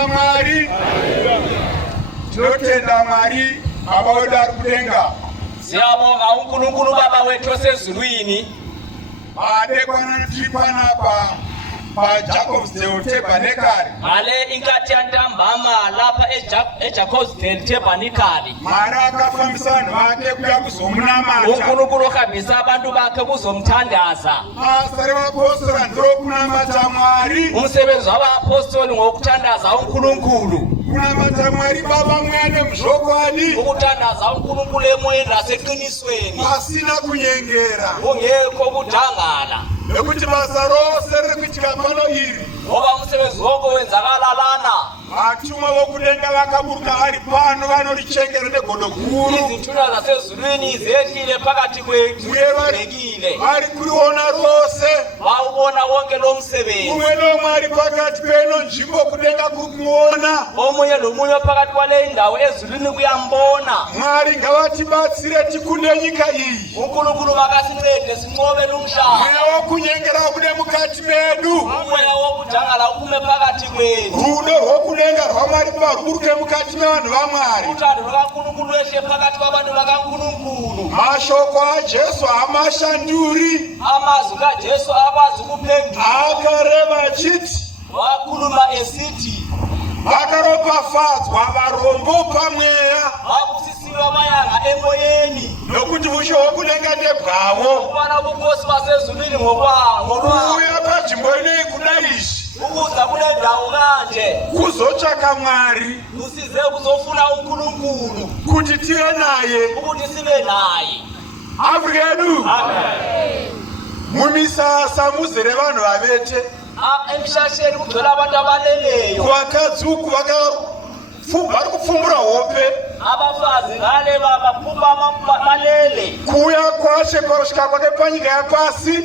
Tinotenda Mwari. Tinotenda Mwari Baba wedu ari kudenga. Siyabonga uNkulunkulu Baba wethu osezulwini. Madekwana tiri panapa paJacobsdale Tabernacle. Male inkathi yantambama lapha eJacobsdale Tabernacle. Mwari akafambisa vanhu vake kuya kuzomunamata. uNkulunkulu ohambisa abantu bakhe kuzomthandaza. Basa revapostora ndokunamata Mwari. Umsebenzi wabaapostoli ngokuthandaza uNkulunkulu. Kunamata Mwari Baba Mwana muzvokwadi. Ukuthandaza uNkulunkulu emoyeni naseqinisweni. Pasina kunyengera. Kungekho kudangala. Nekuti basa rose riri kuitika pano iri. Ngoba umsebenzi wonke wenzakala lana. Vatumwa vokudenga vakaburuka vari pano vanorichengera negodo guru. Izithunywa zasezulwini zehlile phakathi kwethu. Vari kuriona rose. Vawubona wonke lo msebenzi. Umwe nomwe ari pakati peno nzvimbo kudenga kuri kumuona. Omunye nomunye phakathi kwale indawo ezulwini kuyambona. Mwari ngavatibatsire tikunde nyika iyi. uNkulunkulu makasincede sinqobe lumhlaba. Mweya wokunyengera kude mukati medu. Umoya wokudangala ume phakathi kwethu. Rudo rwokudenga rwamwari paruburuke mukati mevanhu vaMwari. Uthando lwakaNkulunkulu wehle phakathi kwabantu bakaNkulunkulu. Mashoko aJesu hamashanduri. Amazwi kaJesu akwazi ukuphendula. Akareva achiti Wakhuluma esithi vakaropafadzwa varombo pamweya. vabusisiwe amayanga emoyeni. Nokuti ushe hwokudenga ndebwavo. Ukubana ubukhosi basezulwini ngokwabo. Uya panzvimbo ineyi kuda izvi. Ukuza kule ndawo kanje. Kuzotsvaka Mwari. Usize kuzofuna uNkulunkulu. Kuti tive naye. Ukuthi sibe naye. Afrika yedu. Amen. Mumisasa muzere vanhu vavete. Emshasheni kugcwele abantu abaleleyo. Vakadzuku vari kupfumbura hope. Abafazi ngale baphupha balele. Kuuya kwashe kusvika kwake panyika yapasi.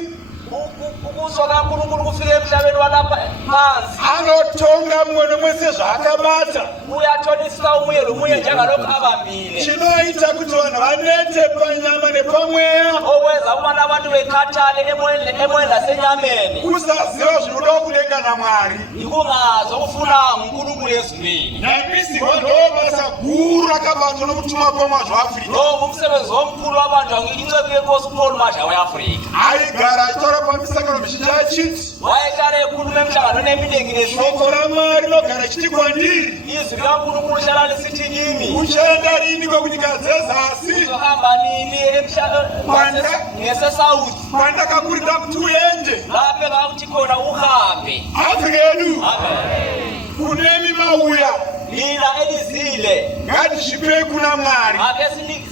Ukuzwa kaNkulunkulu kufike emhlabeni walapha phansi. Anotonga mumwe nomwe sezvaakabata. Uyathonisisa umunye nomunye njengalokhu abambile. Chinoita kuti vanhu vanete panyama nepamweya. Okwenza ukubana abantu bekhathale emoyeni nasenyameni. Kusaziva zvinoda kudenga naMwari. Ikungazi ukufuna uNkulunkulu ezulwini. Napisirwa ndobasa guru rakabatwa nokutuma kwamazvaAfrica. Lo umsebenzi omkhulu wabanjwa inceku yenkosi uPaul Masha weAfrika. Aigara achitaura pamisangano mizhinji achiti wayehlala ekhuluma emhlangano eminingi neziko. shoko raMwari rinogara richiti kwandiri, izwi likaNkulunkulu lihlala lisithi kimi. uchaenda rini kwekunyika dzezasi? Uzohamba nini ngesesawuthi? Pandakakurira kuti uende. Lapho ngakuthi khona uhambe. Afrika yedu Amen. kune mimauya Lina elizile ngatizvipei kuna Mwari. ake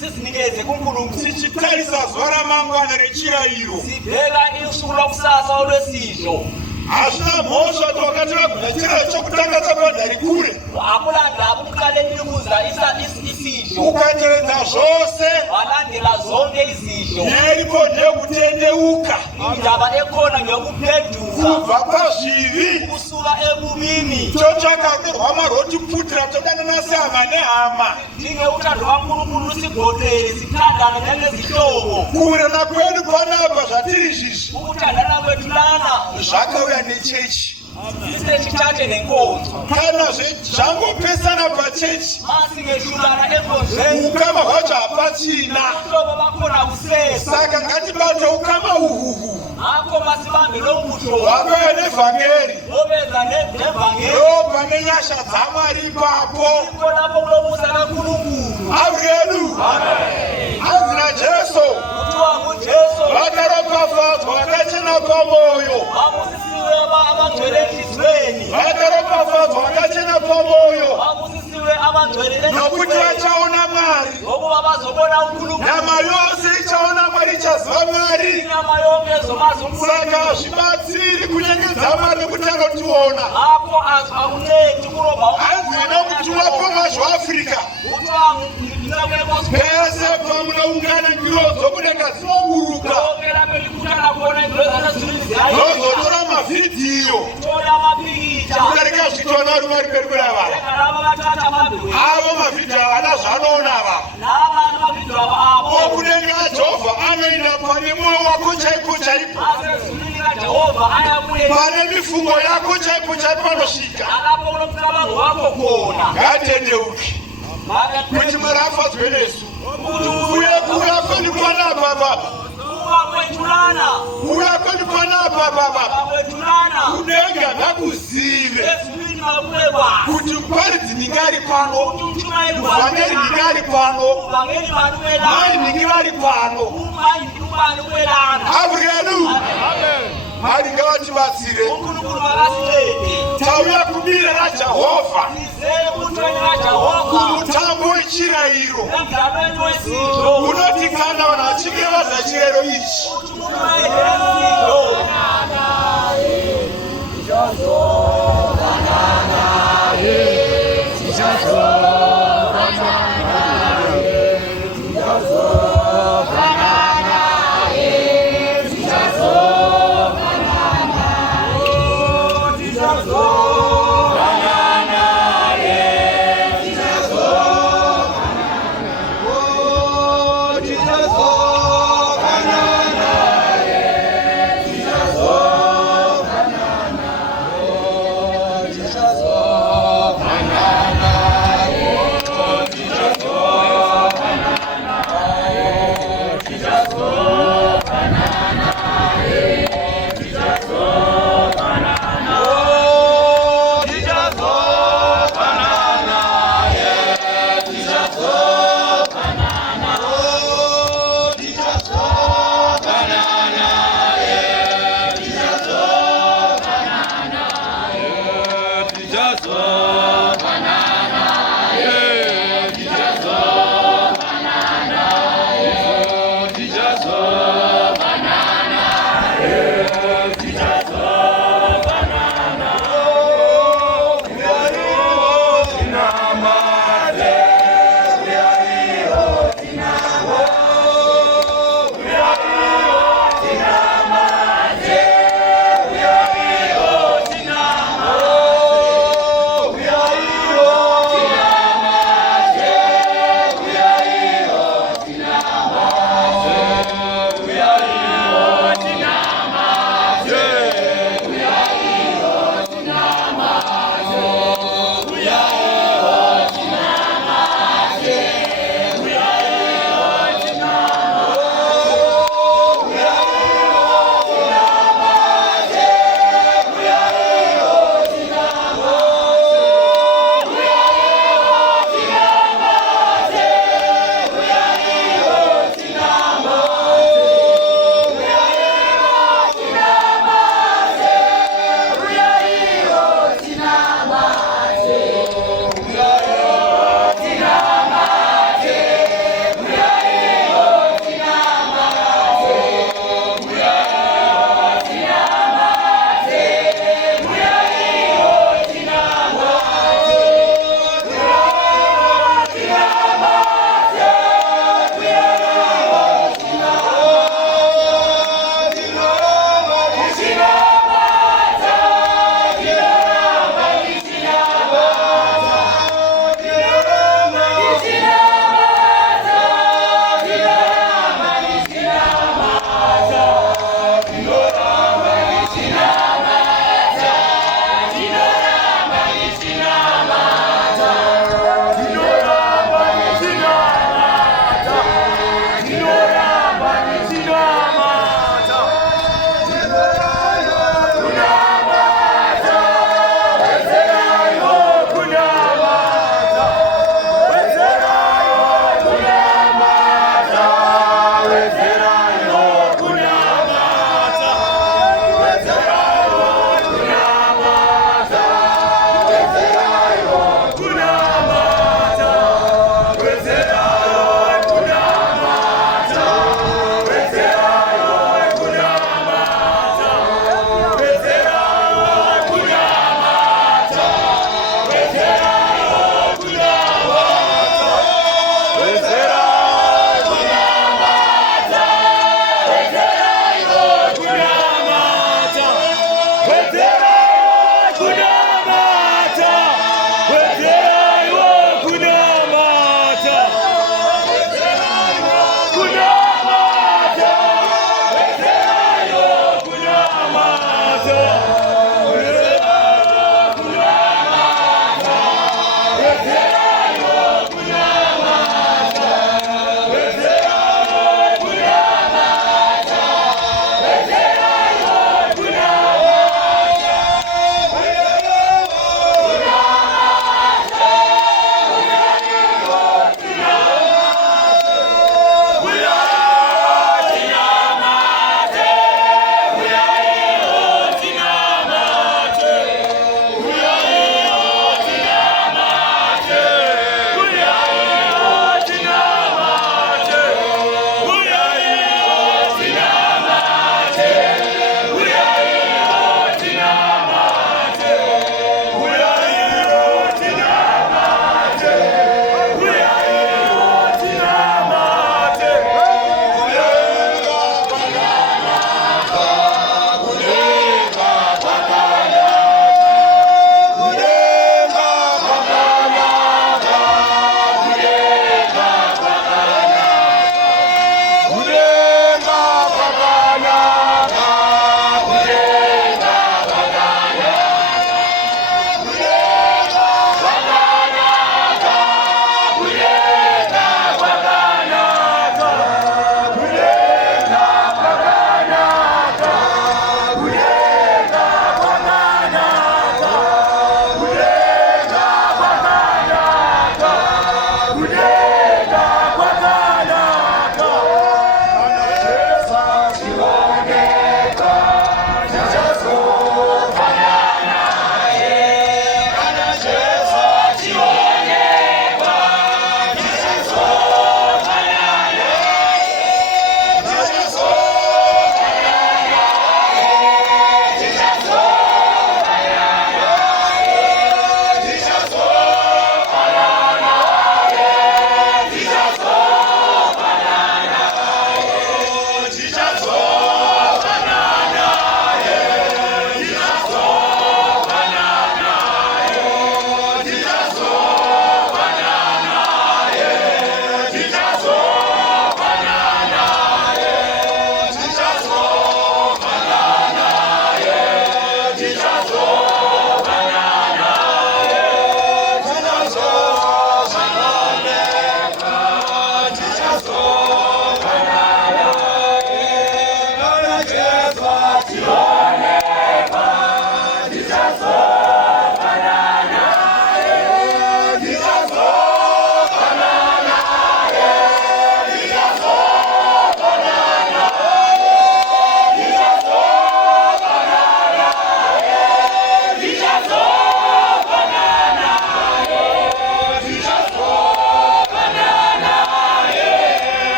sizinikeze kuNkulunkulu. Tichitarisa zuva ramangwana rechirayiro, Sibheka usuku lwakusasa olwesidlo. hazvina mhosva kuti wakati vaguna chirayiro chokutanga chapadhari kure, Akulandaba ukuqaleni ukuza isidlo. ukatevedza zvose, Walandela zonke izidlo. nyaripo ndeyekutendeuka Indaba ekhona ngeyokuphenduka kubva pazvivi kusuka ebubini. totsvaka rwama rwotiputira todanana sehama nehama. Dinge uthando kaNkulunkulu lusigodele sithandane njengezihlobo. Kurena kwedu panapa zvatiri izvizvi Ukuthandana kwethu lana zvakauya nechechi. sisechithathe nenkonzo. Kana zvangopesana pachechi, Masingehlulana enkonzweni ukama hwacho hapachina. uhlobo bakhona kusesa. Saka ngatibate ukama uhuhu Ngakho masibambe lo mbuthlo hwakauya nevhangeri, obenza nevangeli. ndopane nyasha dzaMwari ipapo. Ikho lapho kulomusa kaNkulunkulu. Avredu hanzi naJesu Kuthiwa nguJesu vakaropafadzwa vakachena pamoyo, babusisiwe abangcwele enhliziyweni. vakaropafadzwa vakachena pamoyo, Babusisiwe abangcwele nokuti enhliziyweni vachaona Mwari. ngokuba bazobona uNkulunkulu. Nyama yose ichaona Mwari, ichaziva Mwari. Inyama yonke ezomazi uNkulunkulu. Saka hazvibatsiri kunyengedza Mwari nekuti anotiona. Ngakho akuncedi kuromba Hanzi nekutumwa kwamazvaAfrica kuthiwa inceku yenkosi pese pamunoungana ndiro dzokudenga dzinoburuka, lonke lapho likhuthana khona indlela zasezulwini ziyayiya. dzozotora mavhidhiyo Thola amapikitsha kudarika zvitona vari mberi kweri ava. engalabo bathatha amabheki. Avo mavhidhiyo havana zvanoona ava. Laba amabheki abo Okudenga Jehovha anoenda pane mwoyo wako chaipo chaipo, asezulwini kaJehova aya kuye pane mifungo yako chaipo chaipo anosvika. nalapho kunomcabango kwakokona ngatendeuke kuti murafadzwe nesu uya kwendipana baba uya kwendipana baba kudenga ngakuzive kuti muparidzi ninge ari pano, muvhangeri ninge ari pano, mai ninge vari pano. Abrenu Mwari ngavatibatsire. Tauya kubira raJehovha kumutambo wechirayiro unoti kana vanhu vachinge vadya chirayiro ichi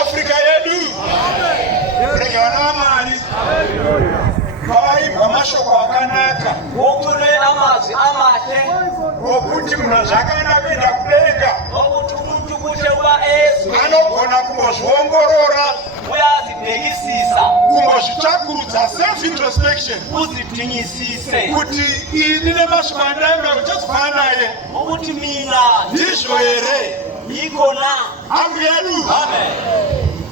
Africa yedu regana amani kawaibwa mashoko akanaka wokunena amazwi amahle okuti munhu zvakanakida kudenga okuti umuntu kuhle kuba ezwe anogona kumbozviongorora uyazibhekisisa kumbozvitsvakurudza self introspection uzidingisise kuti ini nemasvoko andanga kuchazofana naye ukuthi mina ndizvo here yikho na. Africa yedu Amen.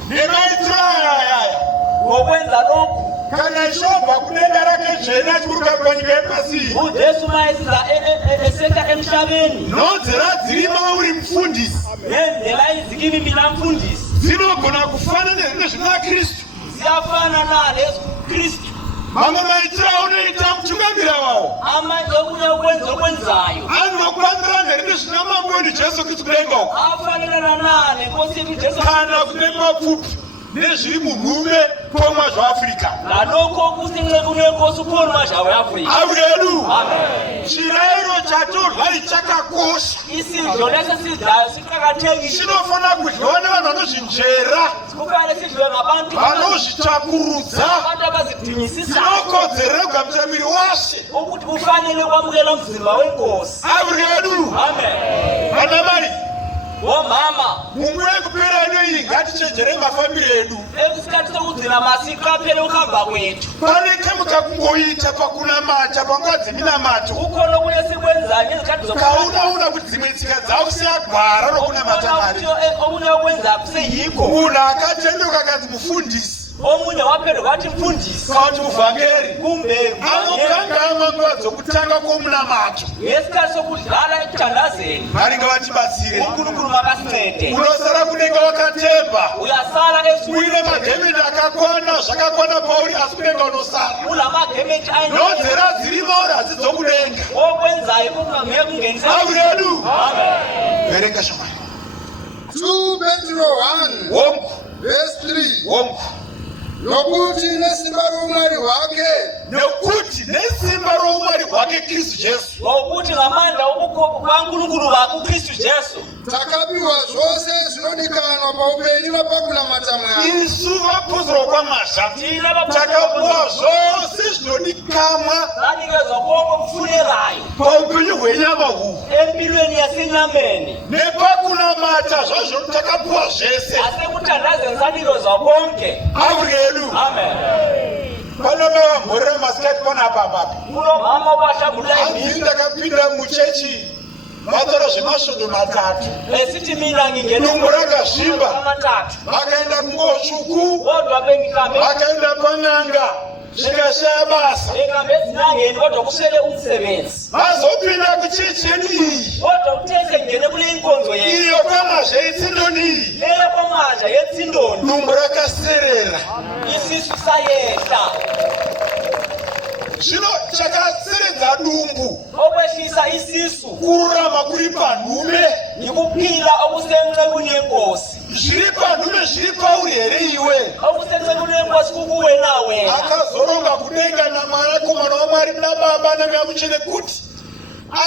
nemaitiro ayaya ngokwenza lokhu kana ishobva kudenga rake dzvene achiburuka panyika yepasi uJesu mayesiza eseka emhlabeni nhodzera dzirima uri mufundisi nendlela izikimi mina mfundisi dzinogona kufanana nezvina Kristu ziyafana nalesu Kristu mamwe maitiro aunoita mutungamiri wawo amanye okwenzayo anokwanira nerine zvina mangoni Jesu Kristu kudenga uko afanana nane nkosi yetu Jesu kana kune mapfupi nezviri munhume pomwa zvaAfrica nalokho kusinxe kunenkosi uphonwa zvawo yeAfrika. Aburedu Amen. chirayiro chatorwai chakakosha isidlo lesesidlayo siqakathekile chinofana kudliwa nevanhu vanozvinjera kufanele sidliwe ngabantu vanozvitsvakurudza abantu abazidingisisa dzinokodzerera kugamuchira miri washe ukuthi kufanele kwamukela mzimba wenkosi. Aburedu Amen. vana mai womama munguva yekupera ino iyi ngatichenjerei mafambiro edu esikhathi sokugcina masiku aphele ukuhamba kwethu pane kemuka kungoita pakunamata panguva dzeminamato ukhona okunye sikwenzayo ngezikhathi kaunauna kuti dzimwe tsika dzakusiyagwara rokunamata mari okunye okwenza kuseyikho munhu akatenduka kanzi mufundisi omunye waphendwa wathi mfundisi kauti muvhangeri kumbe anokangama nguva dzokutanga kwomunamato ngesikhathi sokudlala ekuthandazeni mari ngavatibatsire unkulunkulu makasincede unosara kunenge wakatemba uyasala uine magemendi akakwana zvakakwana pauri asi kudenga unosara unamagemeji nhodzera dziri mauri hadzidzokudenga okwenzayo kungenisa Aburedu verenga shamai 2 Petro 1 womku verse 3 womku nokuti nesimba roumwari hwake nekuti nesimba roumwari hwake Kristu Jesu ngokuthi ngamandla kwankulunkulu wakukristu Jesu takapiwa zvose zvinodikanwa paupenyu napakunamata Mwari. isu vapostori vokwamazha takapiwa zvose zvinodikanwa zanikezwa konke kufunerayo paupenyu hwenyama uhu empilweni yasenyameni nepakunamata zvazvo takapiwa zvese asekuthandazeni sanikezwa konke. Aburedu Amen. pana mavamborera masikati panapa apapi kunomama washambula hanzi imini ndakapinda muchechi vatora zvemasvondo matatu esithi mina ngingene dumbu rakazvimba amathathu vakaenda kungotsvuku kodwa bengihambe vakaenda pan'anga zvikashaya basa ngihambe ezinangeni kodwa kuswele umsebenzi vazopinda kuchechi yedu iyi kodwa kuthethe ngingene kule inkonzo yethu iyo kwamazve itsindoni iyi leyo kwamazha yetsindoni dumbu rakaserera isisu sayehla zvino chakaseredza dumbu okwehlisa isisu kururama kuri panhume yikuphila okusencekwini yenkosi zviri panhume zviri pauri here iwe okusencekwini yenkosi kukuwe na wena akazoronga kudenga namwanakomana wamwari muna baba nangamuchene kuti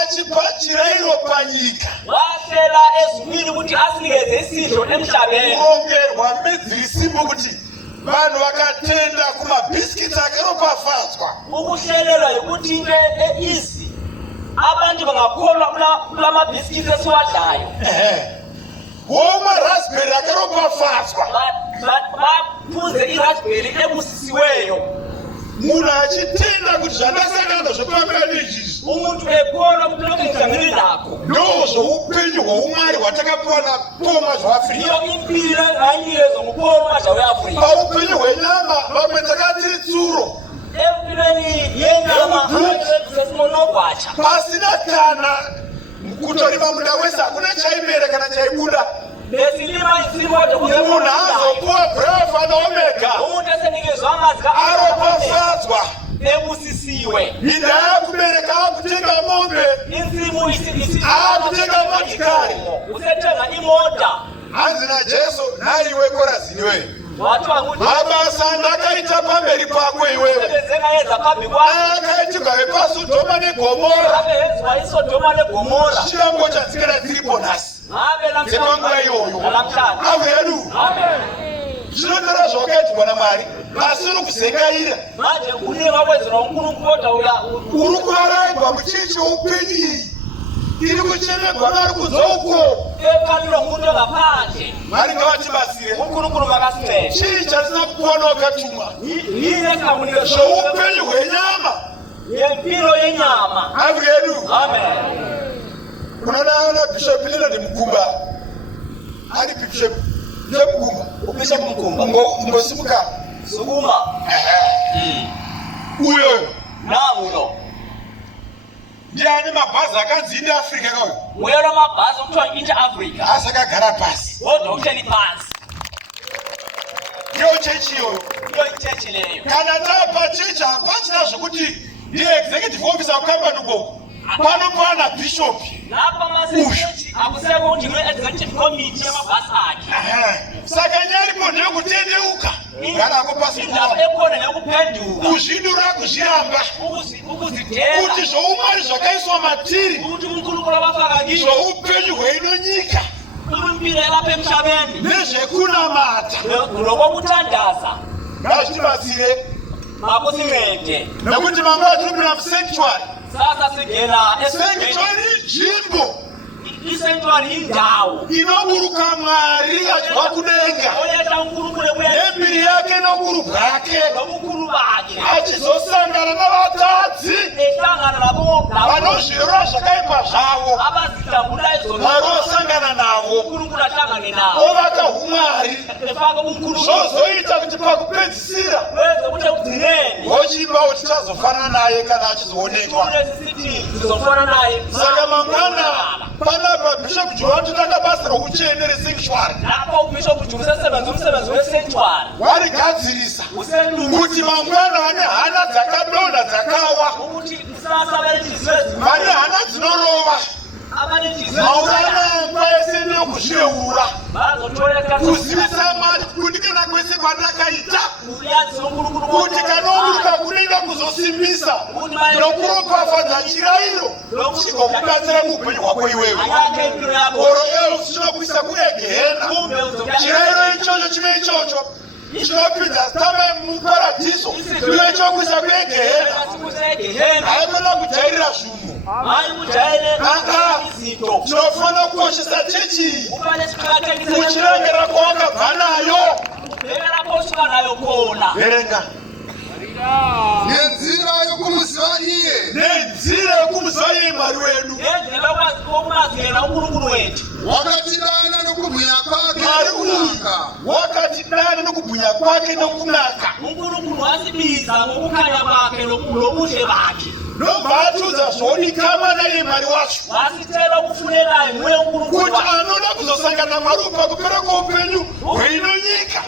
achipa chirayiro panyika wahlela ezulwini ukuthi asinikeze isidlo emhlabeni kurongerwa medzisimbo kuti vanhu vakatenda kumabhisikitsi akaropafadzwa ukuhlelelwa yikuthi into izi abantu bangakholwa kula mabhisikiti esiwadlayo woma raspberry akaropafadzwa baphuze iraspberry ebusisiweyo munhu achitenda kuti zvandasangana zvepamberi izvizvi umuntu ekholwa kuti lokhu ngihlangene nakho ndo zvoupenyu hwoumwari hwatakapiwa napoma zvaafrika iyo impilo enganyezwa nguphomazha weAfrika paupenyu hwenyama vamwe takatiri tsuro empilweni yenyama sesimonogwacha pasina kana kutorima munda wese hakuna chaimere kana chaibuda besilima isimoto munhu azopuwa brava naomega umuntu esenikezwa amazwi aropafadzwa ebusisiwe minda yakubereka akutenga mombe insimu akutenga motikari usethenga imota hanzi najesu naiwe korazini we mabasa ndakaita pamberi pako iwewe akaiti ukave paSodoma neGomora chirango chatsikana tiripo nhasi dzepanguva iyoyo ave yedu zvinotora zvawakaitirwa naMwari asi uri kuzengaira uri kuaraigwa muchii cheupenyu iyi iri kuchemegwa vari kudzouko Mwari ngavatibatsire chii chatisina kuona wakatumwa zvoupenyu hwenyama avu yedu unoona Bishop Leonard Mukumba ari Bishop Mukumba ngosimuka uyo ndiani mabhazi akanzi iNdiAfrica kauyo asi akagara pasi ndiyo chechi iyoyo kana tapa chechi hapachina zvokuti ndiye executive officer wekambani ukoko panopana bishop saka nyaripo ndeyokutendeuka garako pasi kuzvidura kuzviramba kuti zvoumwari zvakaiswa matiri zvoupenyu hweinonyika nezvekunamata ngazvitibatsire nekuti manga atiripira musanctuary sanctuary inzvimbo inoburuka Mwari achibva kudenga nembiri yake noburu bwake achizosangana navatadzi vanozvirora zvakaipa zvavo Mwari osangana navo ovaka umwari zvozoita kuti pakupedzisira vochipawo tichazofanana naye kana achizoonekwa. Saka mangwana panapa Bishop Joan totanga basa rokuchene resanctuary warigadzirisa kuti mangwana vane hana dzakadonha dzakawa vane hana dzinorova maurana kwaese nekuzvireura kuzivisa Mwari kundikana kwese kwandakaita kuti kanomuruka kudenga kuzosimbisa nokuropafadza chirayiro chikokubatsira muupenyu hwako iwewe oro else chinokuisa kuegehena chirayiro ichocho chimwe ichocho chinopinza stama muparadiso chimwe chokuisa kuegehena haikona kujairira zvunhu tinofanira kukoshesa chechi kuchirengera kwawakabva nayo. Verenga nenzira yokumuziva iye Mwari wedu wakatidana nokubwinya kwake wakatidana nokubwinya kwake nokunaka nobva atiudza zvoonekama naye Mwari wacho kuti anoda kuzosangana naMwari pakupera kwoupenyu hweinonyika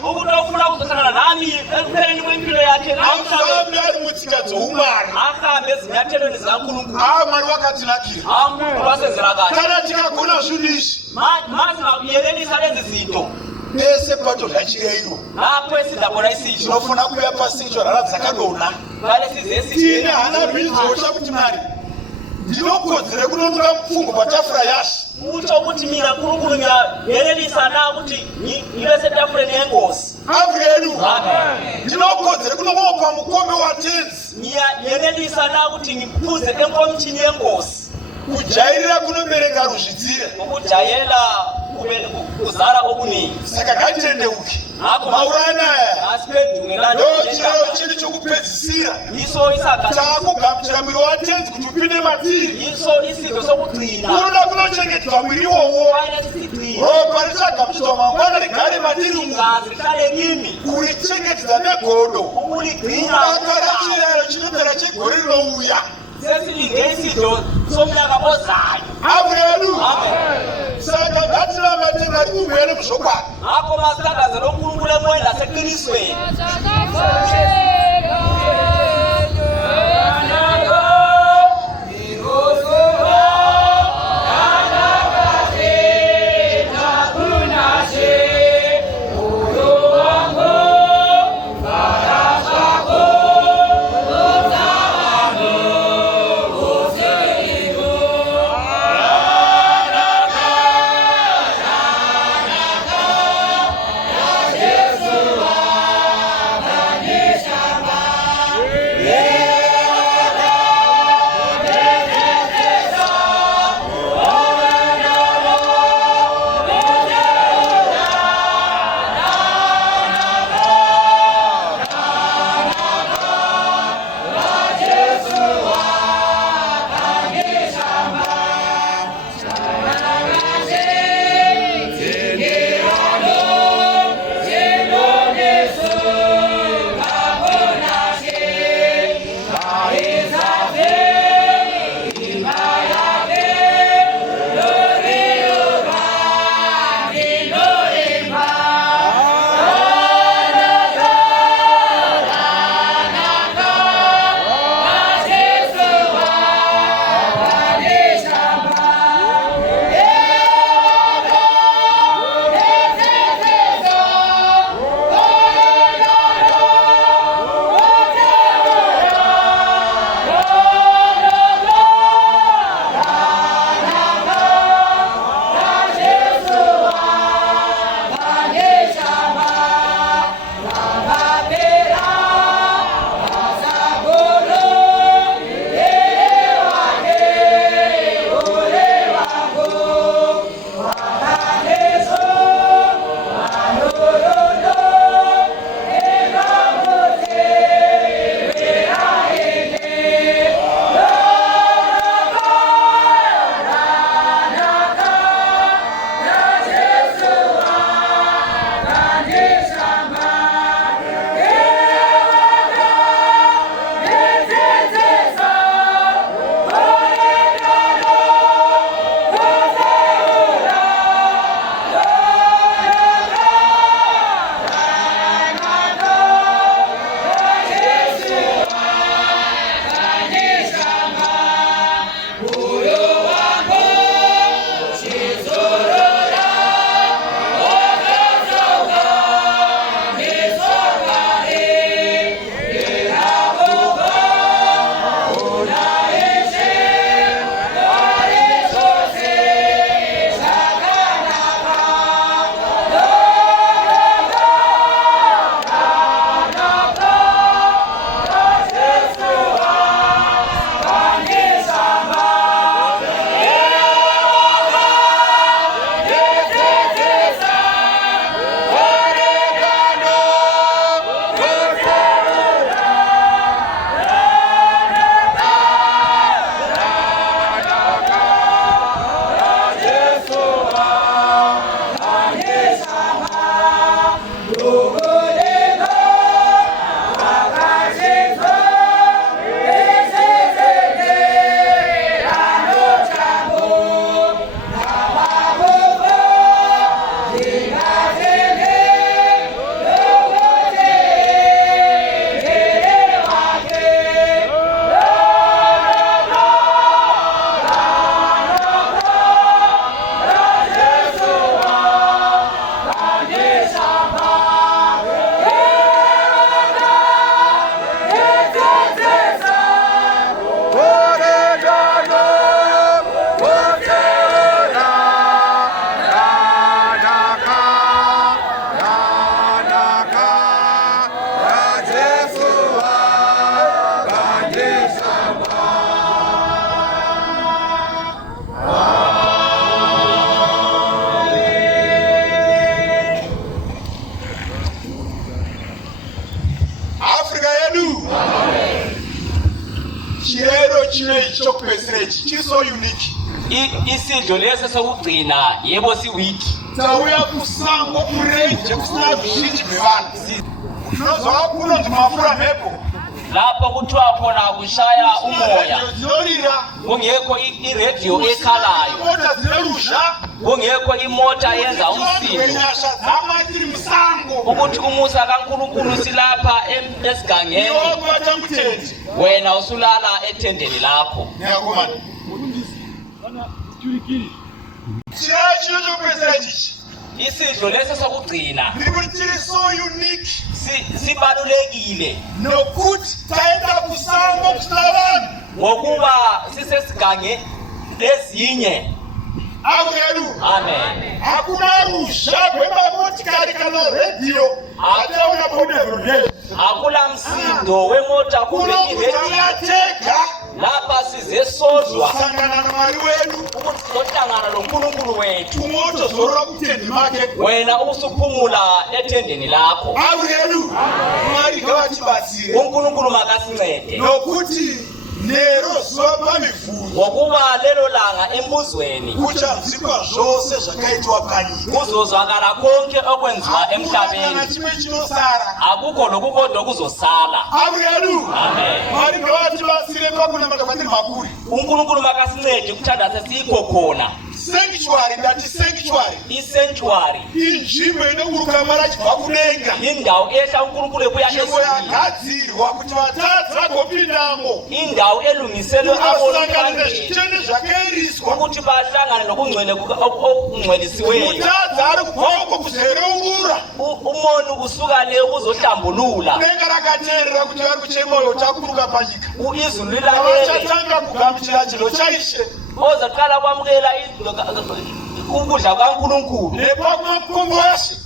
afambe ari mutsika dzoumwari. Mwari wakatinakira kana tikagona zvinhu izvi pese patodya chirayiro tinofanira kuuya pasanctuary hana dzakadonha tine hana rwidzocha kuti Mwari ndinokodzere kunonora mupfungo patafura yashi avu yedu ndinokodzere kunokopa mukombe watenzi kujairira kunobereka ruzvidzire saka ngatitendeuke maurana ndochirero chiri chokupedzisira takugamuchira mwiri watenzi kuti upinde matiri unoda kunochengetwa mwiri iwowo ropa richagamuchirwa mangwana rigare matiri kurichengetedza negodo akara chirero chinopera chegore rinouya avu yedu saka ngatinamate Mwari kuuya nemuzvokwadi Oh isidlo lesi sokugcina yebo siweak. Tauya kusango kurenje kusina vizhinji bevana. Unozwa kuno ndimafura mhepo. Lapho kuthiwa khona kushaya umoya. Dzinorira. Kungekho iradio ekhalayo. Imota dzinerusha. Kungekho imota yenza umsindo. Nyasha dzamatiri musango. Ukuthi umusa kaNkulunkulu silapha esigangeni. Yokwacha mutende. Wena usulala ethendeni lakho. Ngiyakumana. Chiro chokupedzera chichi. Isidlo lesi sokugcina. Ndikuti so unique. Sibalulekile. Nokuthi taenda kusango kusina vanhu. Ngokuba sisesigange lezinye. Amen. Amen. Hakuna rusha kwemamotikari kana radio. Hataona kune akula msindo wemota kube iredio. Lapha sizesozwa sangana na Mwari wedu. Ukuhlangana loNkulunkulu wethu. Umoto zorora kutendi make. Wena usuphumula ethendeni lakho. Amen. Mwari ngawatibatsire. uNkulunkulu makasincede. Nokuti lero zuva pamivuzo. Ngokuba lelo langa embuzweni. Kuchanzikwa zvose zvakaitwa panyika. Kuzozwakala konke okwenziwa emhlabeni. Akukho lokukodwa kuzosala. Amen. Amen. Mwari ngawatibatsire pakunamata kwatiri makuri. uNkulunkulu makasincede ukuthandaza sikho khona. Sanctuary, that is sanctuary. Isanctuary. Inzvimbo inoburuka mara chibva kudenga. Indawo ehla uNkulunkulu ebuya ezulu. Yagadzirwa kuti vatadzi vagopindamo. Indawo elungiselwe abosangana nezvitende zvakairiswa. Ukuthi bahlangane nokungcwelisiweyo. Mutadzi ari kubva kuzereurura. Umoni usuka le ukuzohlambulula. Denga rakateerera kuti vari kuchema uyo takuburuka panyika. Izulu lilalele. Vachatanga kugamuchira chiro chaishe. Ozaqala kwamukela ukudla kaNkulunkulu. Nepakumakongoshi.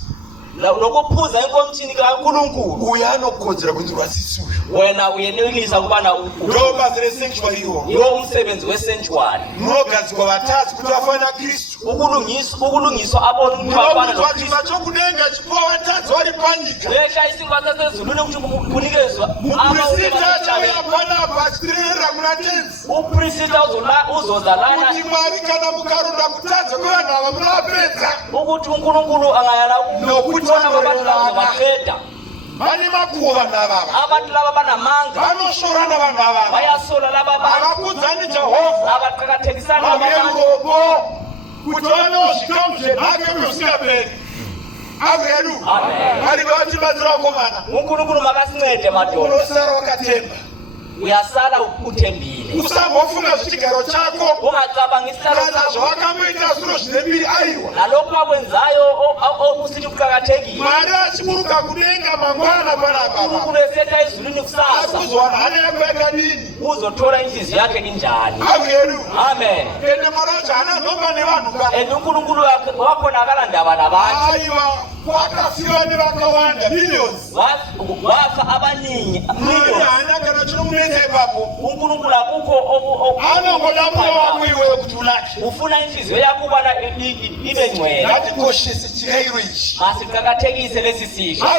Lokuphuza enkomthini kaNkulunkulu. Uye anokodzera kunzi rwasisiwe. Wena uyenelisa kubana ndobazi resanctuary iwo. Yiwo umsebenzi wesanctuary. Munogadzirwa vatadzi kuti vafane naKristu. Ukulungiswa abona ukuthi bafana noKristu. Chima chokudenga chipo vatadzi vari panyika. Lesha isimba sasezulwini ukuthi kunikezwa muprista achauya panapa achitirerera muna tenzi. Uprista uzozalana kuti Mwari kana mukaronda kutadza kwevanhu ava munovapedza. Ukuthi uNkulunkulu angayala nokuti vanovateda. Vane makuhwa vanhu ava. Abantu laba banamanga. Vanoshorana vanhu ava. Vayasola laba bantu. Avakudzani Jehovha. Avaqakathekisana vaveruropo kuti vanozvikamu zvenhaka zvisingaperi. Amen. Mwari ngavatibatsire vakomana. uNkulunkulu makasincede madoda. Unosara wakatemba. Uyasala uthembile. Usambofunga zvichigaro chako. Ungacabangisisa kana zvawakamboita zviro zvine mbiri aiwa. Nalokho akwenzayo okusithi kuqakathekile. Mwari achiburuka kudenga mangwana panapa. uNkulunkulu esetha ezulwini kusasa. Uzwana hana yako yakadini. Uzothola inhliziyo yakhe injani. Amen. Amen. Ende Mwari wacho hana nhomba nevanhu ka. uNkulunkulu wakhonakala ndaba nabantu. Aiwa kwakafika nevakawanda millions. Wafa abaningi millions. Hana kana chinomunetsa ipapo. uNkulunkulu akukho anongoda moyo wako iwewe kuti unake. Ufuna inhliziyo yakho ubana ibe ngcwele. Ngatikoshese chirayiro ichi. Masiqakathekise lesi sihlo.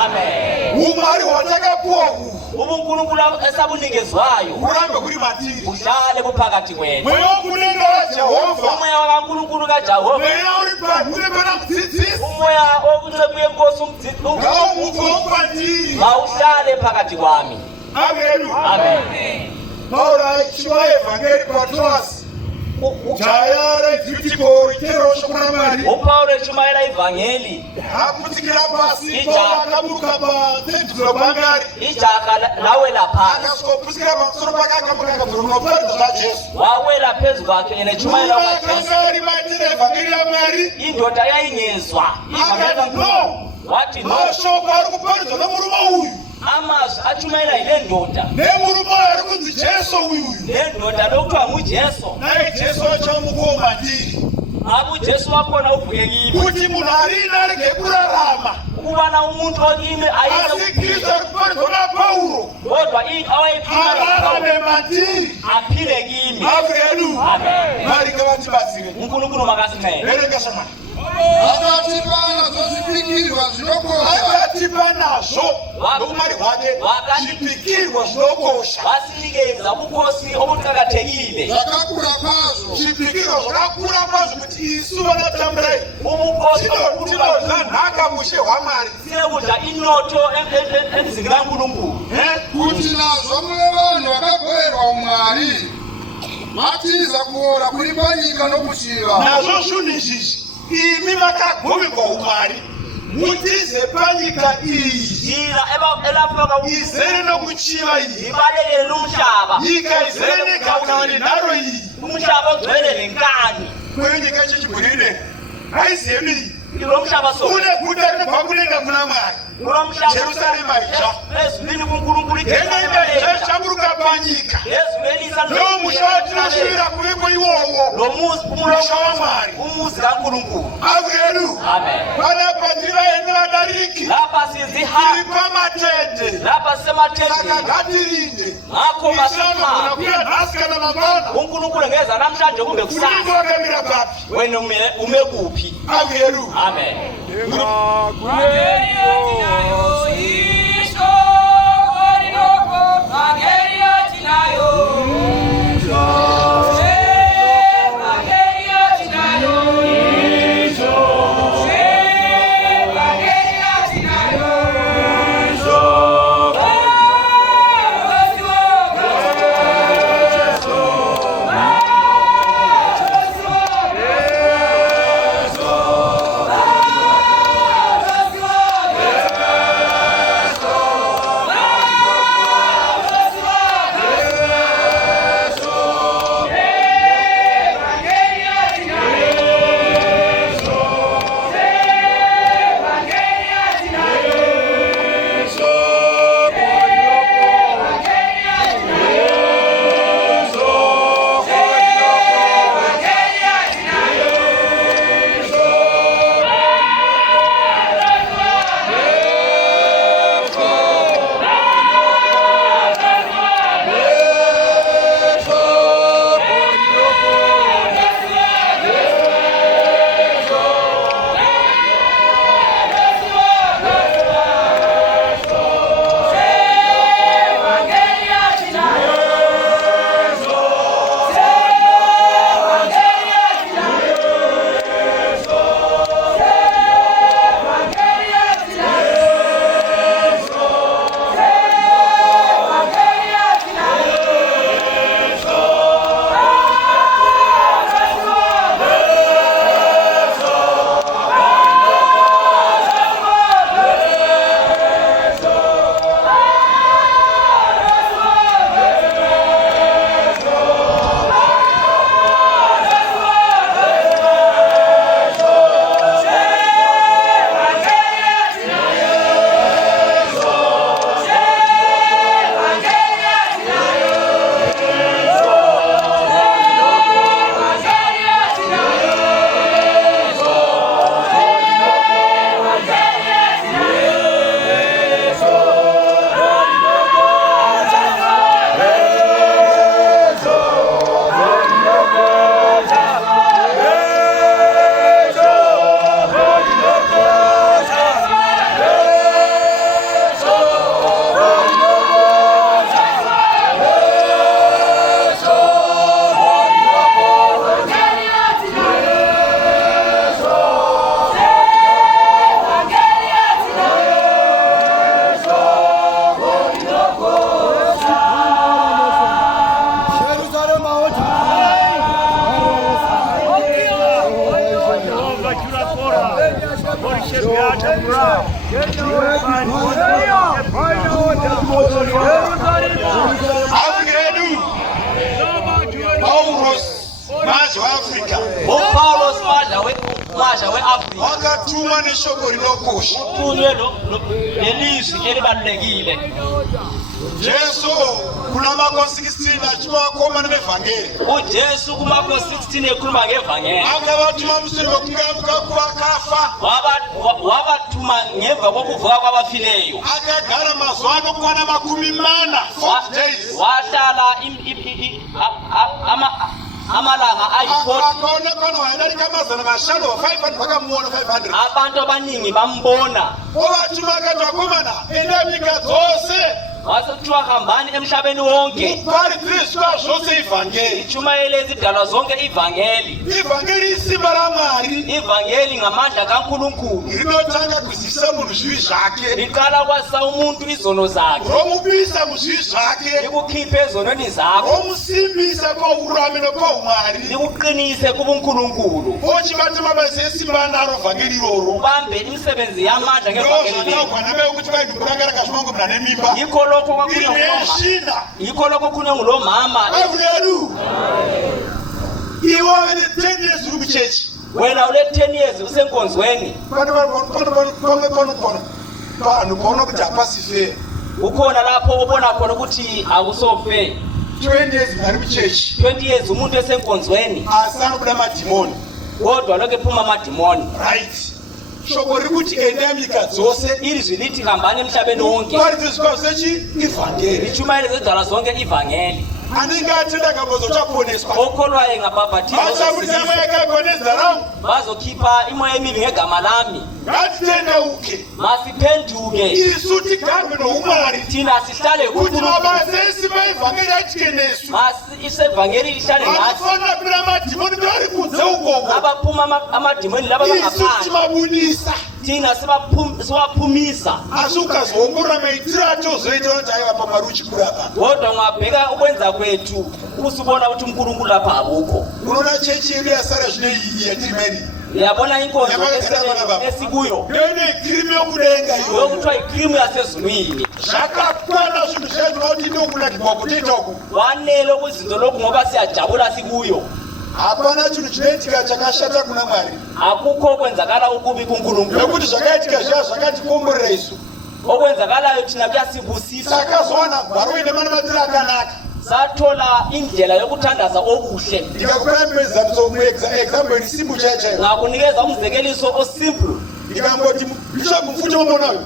Amen. Umwari watakapuwa uNkulunkulu esabunikezwayo urambe kuri matiri. uhlale kuphakathi kwethu. Mweya wokudenga waJehova. Umoya wakaNkulunkulu kaJehova. Mweya uri pana mdzidzisi. Umoya okunceku yenkosi umdzidzisi. Ngawumphatiri. Awuhlale phakathi kwami. Amen. Amen. Paulo achiwa evangeli Patros. Jaya redzitikoro iterosho kuna Mwari. uPaulo echumayela ivangeli. Aputsikira pasi. Paulo akaburuka patenduro pangari. Ijaka lawela phansi. Akasoputsikira pamusoro pake akaburuka akaburuka kuparidza raJeso. Wawela phezu kwakhe yena echumayela uJesu. Akangari maitire evangeli yaMwari. Indoda yayingezwa Akati no. Wathi no. Mashoko ari kuparidzwa nomurume uyu. Amazwi achumayela yile ndoda. Nemurume ari kunzi Jesu uyu. Le ndoda lokuthiwa nguJesu. Naye Jesu achamukoma ndiri. AbuJesu wakhona uvuyekile. Kuti munhu arina arege kurarama. Ukubana umuntu okime Asi Kristu ari kuparidzwa naPaulo. kodwa awayephila ararame mandiri. aphile kimi. Amen. Amen. Mwari ngava akatibatsire. uNkulunkulu makasincede. Verenga samani. Akatipa nazo zipikirwa zvinokosha. Akatipa nazo nokumari kwake zvipikirwa zvinokosha. Vasinikeza ubukhosi obuqakathekile. Zvakakura kwazvo. Zvipikirwa zvakakura kwazvo kuti isu vanatamburai Ubukhosi tinodya nhaka mushe hwaMwari. tinokudla inotho emzini kaNkulunkulu. Kuti nazvo muve vanhu vakagoverwa uMwari. Matiza kuora kuri panyika nokuchiva. Nazvo zvinhu izvizvi imi vakagoverwa uMwari mutize panyika iyi Njira elafaka izere nokuchiva iyi. ibalekele nomhlaba. Nyika izere negakani naro iyi. Umhlaba ugcwele nenkani. Kweyo nyika chechibhurine haizemi iyi. Lo mhlaba so. Kune guta rinobva kudenga kuna Mwari. Lo mhlaba Jerusalema itsva. ezulwini kuNkulunkulu Denga itsva chamburuka panyika. ezulwelisa Lo musha watinasvira kuveko iwowo. lo muzi Musha waMwari. umuzi kaNkulunkulu. Aweru. Amen. Panapa ndiri vaeni vadariki. Lapha Tiri sizihamba. pamatende. Lapha Saka sisemathendeni. ngatirinde. Ngakho Isano masihamba. kunakuya nhasi kana mangwana. uNkulunkulu ngeza namhlanje kumbe Uri kusasa. ngokamira papi. Wena ume kuphi? Aweru. Amen. Mazi wa Afrika. Paulos mwaja weAfrika. Wakatumwa neshoko rinokosha. Uthunywe nelizwi elibalulekile. Jesu kuna Marko 16 achivakoma nevhangeri. uJesu kuMarko 16 ekhuluma ngevangeli. Akavatuma mushure mekugamuka kuvakafa. Wabathuma ngemva kokuvuka kwabafileyo. Akagara mazuva anokwana 40 40 days. Wahlala amalanga ayi-40 akaona pano wadarika mazana mashanu wa 500 vakamuona 500 abantu abaningi bambona ovatuma akati vakomana enda nyika dzose wasokuthiwa hambani emhlabeni wonke kuparidziswa zvose ivhangeri itshumayele izidalwa zonke ivangeli ivhangeri isimba ramwari ivangeli ngamandla kaNkulunkulu rinotanga kuzivisa munhu zvivi zvake liqala kwazisa umuntu izono zakhe romubisa muzvivi zvake likukhiphe ezonweni zakho romusimbisa paururami nopaumwari likuqinise kubuNkulunkulu ochibata mabasa esimba anaro vhangeri iroro ubambe imisebenzi yamandla ngevangeli ndozvataugwa nameyo kuti vaidhumburanga rakazvimango mna nemimba yikho lokho kwakhulunywa ineshina yikho lokho kukhulunywa ngulo mama avuledu iwo vene 10 years uri kuchechi wena ule 10 years usenkonzweni vanhu paona kuti hapasi fair ukhona lapho ubona khona ukuthi akusofe 20 years vari kuchechi 20 years umuntu esenkonzweni asi anobuda madhimoni kodwa lokho ephuma amadimoni right shoko riri kuti enda nyika dzose ilizwi lithi hambani emhlabeni wonke paridziswasechi ivhangeri litshumayele zidalwa zonke ivangeli anenge atenda kambozo chaponeswa okholwayo engabhabhathizwa vachamutama yakakoneza rangu bazokhipha imoya emibi ngegama lami ngatitendeuke masiphenduke isu tigarwe noumwari thina sihlale kuti kuNkulunkulu mabasa esimba ivhangeri atikenesu isevangeli lihlale nathi anofanira kupinda madhimoni vari kunze ukoko abaphuma amadimoni laba isu bangaphandle timabudisa thina siwaphumisa asi ukazoongorora maitiro atozoita kuti aiva pamwari uchikurapa kodwa ungabheka ukwenza kwethu usubona ukuthi uNkulunkulu lapha akukho unoona chechi yedu yasara zvino iyi yatiri mairi uyabona inkonzo esikuyo ndene ikirimi yokudenga iyo yokuthiwa ikrimu yasezulwini zvakakwana zvinhu zvaizvona kuti ndiokunakirwa kutoita uku wanele kwizinto lokhu ngoba siyajabula sikuyo hapana chinhu chinoitika chakashata kuna mwari akukho okwenzakala ukubi kuNkulunkulu nekuti zvakaitika zviya zvakatikomborera isu okwenzakalayo thina kuyasibusisa takazowana gwaro ine manamatiro akanaka sathola indlela yokuthandaza okuhle ndikakupera mipezaniso muexample isimbu chaichaiwo ngakunikeza umzekeliso osimple ndikangoti bishop mfuti womonayo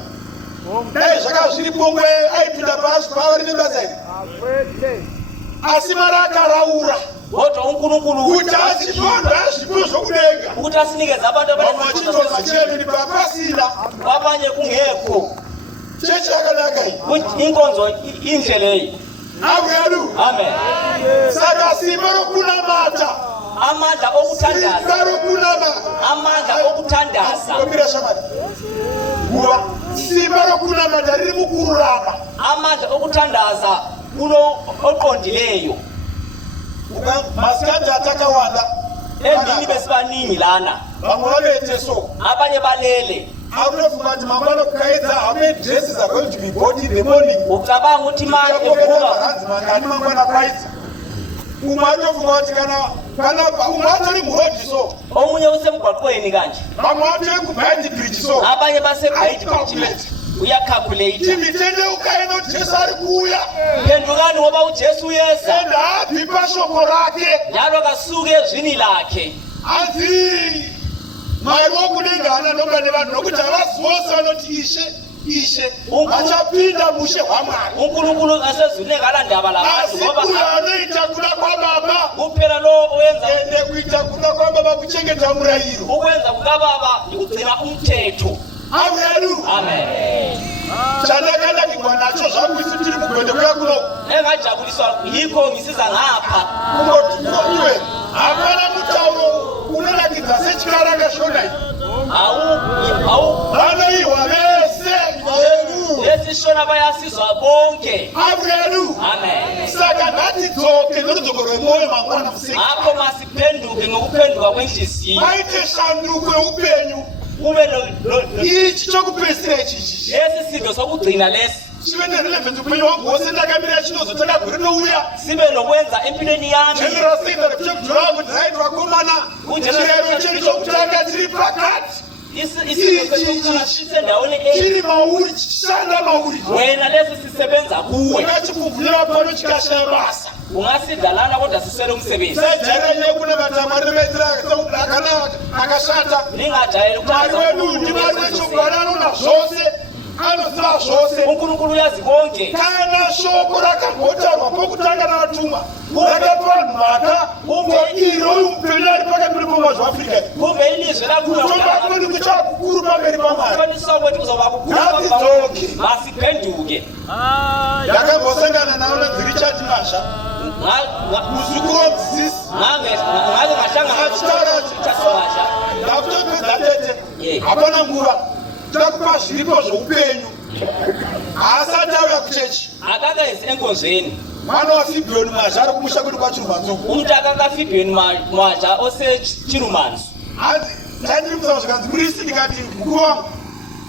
dai zvakazviripongwe aipinda pasi pavari nebasa iri asi mari akaraura kodwa uNkulunkulu kuti achitonda zvipo zvokudenga ukuthi asinikeze abantu vamwe vachitonda chemini papasina abanye kungekho chechi yakanaka iyi inkonzo indleleyi avuyedu amen saka simba rokunamata amandla okuthandaza simba rokunamata amandla okuthandaza omira shamari kuva simba rokunamata riri mukururama amandla okuthandaza kulo oqondileyo masikati atakawanda endini besibaningi lana vamwe vavete so abanye balele akunofunga kuti mangwana kukaidza how many dresses are going to be bought in the morning ucabanga ukuthi manje chapoketa maranzi mangani mangwana kwaidza umwe atofunga kuti kana umwe atori murodhi so omunye usemgwaqweni kanje vamwe vatori kubaidi bridge so abanye basebaidi uyakhalkulate imitendeuka ino kuti jesu ari kuuya phendukani ngoba uJesu uyeza ende habvi pashoko rake njalo kasuke ezwini lakhe hanzi mwari wokudenga hana nonga nevanhu nokuti havazivose vanoti ishe achapinda mushe hwamwari uNkulunkulu asezwini kalandaba labantu asi ngoba uyo anoita kuda kwababa kuphela lo oyenza ende kuita kuda kwababa kuchengeta murayiro ukwenza kukababa ukugcina umthetho avuyedu amen chandakandakirwa nacho zvangu isu tiri kugwende kuya kuno engajabuliswa yikho ngisiza ngapha iwe hapana mutauro unonakidza sechikara kashonai vanoihwa vese lesishona bayasizwa bonke avuyedu amen saka ngatidzoke norudzoko rwemwoyo mangwana museki ngakho masiphenduke ngokuphenduka kwenhliziyo maite shanduko yeupenyu kube ichi chokupedzisira ichichi lesi sidlo sokugcina lesi chive nerelevant upenyu wangu wose ndakamira chinozo takagore nouya sibe lokwenza empilweni yami general secretary kuchekudhura wangu ndiraiti vakomana chirero chedu chokutanga chiri pakati isendaweni chiri mauri chichishanda mauri wena lesi sisebenza kuwe ungachikuvhunira pano chikashaya basa ungasidalana kodwa siswele umsebenzi sejairanye kuna vatamwari vemetira akashata ningajayeli mwari wedu ndi mwari wechogwana anona zvose anoziva zvose. uNkulunkulu uyazi konke. Kana shoko rakagotarwa pokutanga navatumwa rakapa mhaka iro upenyu ari pakati poma zvaAfrica. Kumbe ilizwi lakhula kutonga kwedu kuchakukuru pamberi paMwari. kufanisa kwethu kuzoba kukulu Ngatidzoke. masiphenduke. Ndakambosangana nawo neDzirichard Masha muzukuru womudzidzisi ngake ngahlangana ndakutopedza tete hapana nguva takupa zviripo zvoupenyu haasati auya kuchechi akakaisi enkonzweni mwana waFibhiyoni Masha ari kumusha kwedu kwaChirumanzuku. umuntu akakaFibhiyoni Masha oseChirumanzu. hanzi ndandirimusa zvikanzi Murisi ndikati mukuru wangu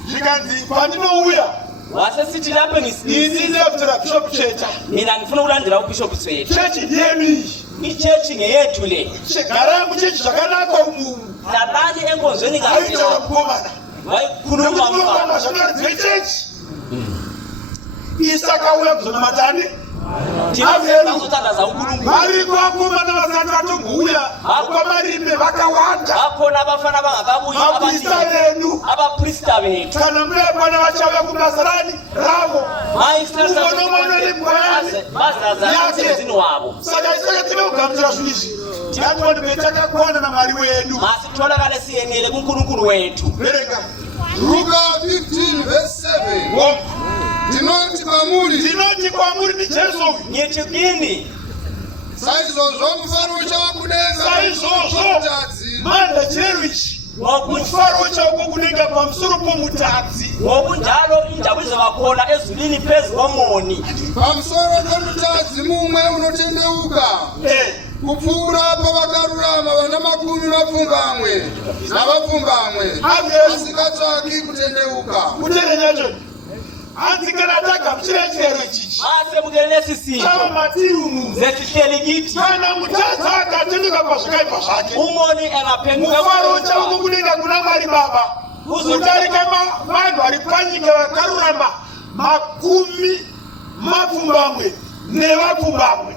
zvikanzi pandinouya wasesithi lapho ndinefutira Bishop Cheta mina ngifuna ukulandela uBishop Tsweta. chechi ndiyenu iyi ichechi ngeyethu le. garai muchechi zvakanaka umu hlalani enkonzweni aitaura mukomana wayikhuluma nokuti zvakadziwe chechi isakauya kuzonamatani azothandaza uNkulunkulu. variko vakomana vasati vatongouya kwamarimbe vakawanda bakhona abafana abangakabuyi vaprista venu abaprista bethu kana muyabona vachauya kubasa rani ravo bazazazini wabo. saka isaka tive kugamuchira zvinhu izvi tinatoni petakakwana naMwari wedu masitholakale siyenele kuNkulunkulu wethu. verenga Luka 15 verse 7. Tinoti kwamuri ndiJesu nyithi kini saizvozvo mufaro uchakudenga saizvozvo manda chirero ichi mufaro uchauko kudenga pamusoro pomutadzi ngokunjalo injabu izoba khona ezulwini phezu komoni pamusoro pomutadzi mumwe unotendeuka kupfuura pavakarurama vana makumi mapfumbamwe navapfumbamwe asikatsvaki kutendeuka. kutere nyacho hanzi kana tagamuchira chirero ichichi masemukelelesisicho matirumu zetihlelekiti kana mutadzi akatenduka pazvakaipa zvake umoni engaphenduka mufaro uchauko kudenga kuna Mwari Baba kuzodarika vanhu vari panyika vakarurama makumi mapfumbamwe nevapfumbamwe